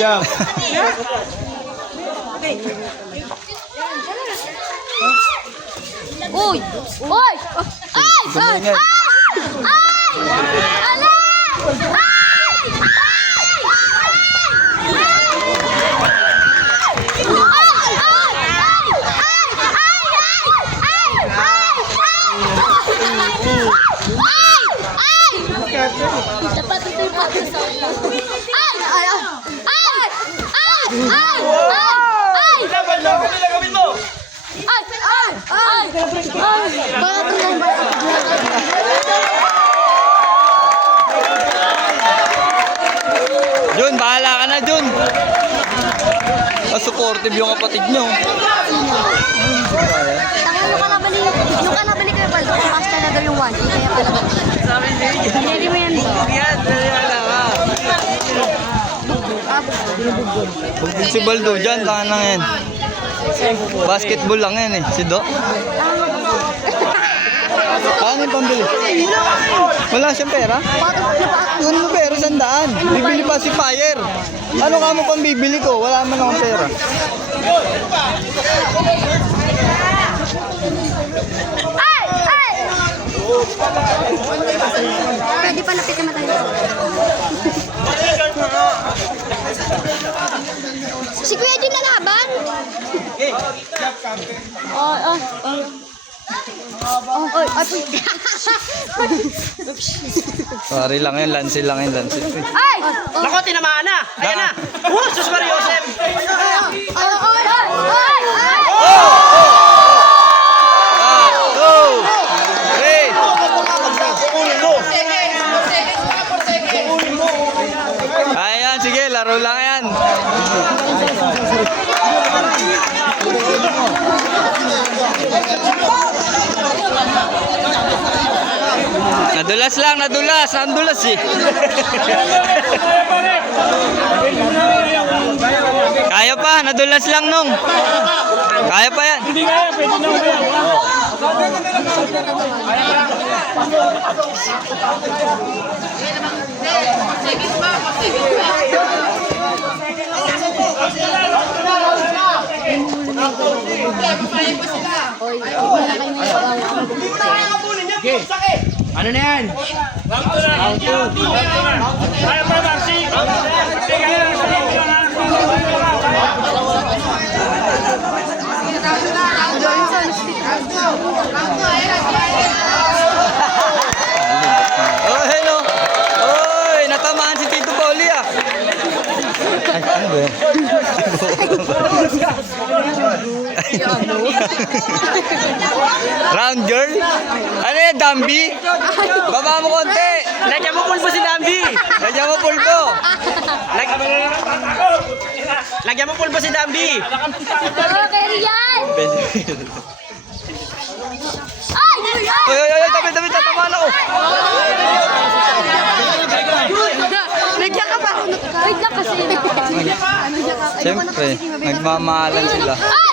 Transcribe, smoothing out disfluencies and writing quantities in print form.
Jab. Uy! Uy! Ay! Ay! Ay! Ala! Dapat ito yung pagkasabi. Ay! Ay! Ay! Ay! Ay! Gawin mo! Ay! Ay! Ay! Jun, bahala ka na, Jun. Supportive yung kapatid nyo. Nung ka nabalik kayo pala, tumakas ka na daw yung 1. Kaya pala ba? Hindi mo yan to. Bugbog si Baldo dyan, tangan lang yan. Basketball lang yan eh, si Do. Paano yung pambili? Wala siyang pera? Ano mo pera? 100. Bibili pa si Fire. Ano ka mo pang bibili ko? Wala man akong pera. Ay! Ay! Pwede pa lapit naman tayo. Si Kuya Jun lalaban? Sorry lang yan, lansi lang yan, lansi. Ay! Nako, tinamaan na! Ayan na! Sus Mario Joseph! Ayan, sige, laro lang yan. Nadulas lang, nadulas. Ang dulas eh. Kaya pa, nadulas lang nung. Kaya pa yan. Hindi kaya, pwede na ano na yan? Round 2. Kaya pa, Maxi. Oh, hello. Oy, natamaan si Tito Pauli ah. Ay, ano ba yan? Round girl? Ano yan, Dambi? Baba mo konti. Lagyan mo pulbo si Dambi. Lagyan mo pulbo. Lagyan mo pulbo si Dambi. Okay, Rian! Ay! Oy, oy, oy, tabi, tatamaan ako. Nagyan ka pa. Wait lang kasi. Siyempre, nagmamahalan sila. Ay!